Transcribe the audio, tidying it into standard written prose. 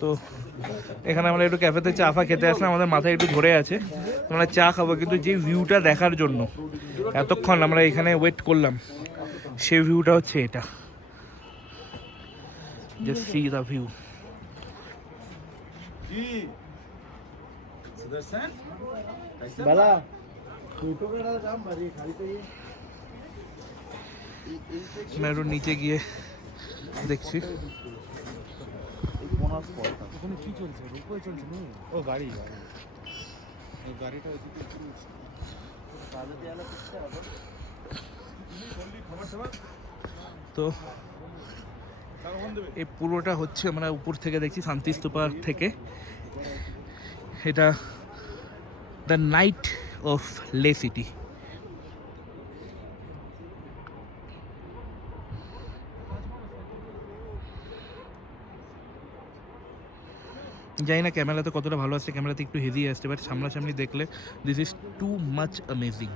তো এখানে আমরা একটু ক্যাফেতে চা ফা খেতে আসলাম, আমাদের মাথায় একটু ধরে আছে, আমরা চা খাবো, কিন্তু যে ভিউটা দেখার জন্য এতক্ষণ আমরা এখানে ওয়েট করলাম, সেই ভিউটা হচ্ছে এটা। Just see the view. मैं একটু নিচে গিয়ে দেখছি ওখানে কি চলছে, উপরে চলছে না? ও গাড়ি গাড়ি ওই গাড়িটা ওইদিকে চলছে। তো এই পুরোটা হচ্ছে আমরা উপর থেকে দেখছি শান্তিস্তূপা থেকে, এটা দ্য নাইট অফ লে সিটি। জানি না ক্যামেরাতে কতটা ভালো আসছে, ক্যামেরাতে একটু হেভি আসছে, বাট সামনাসামনি দেখলে this is too much amazing.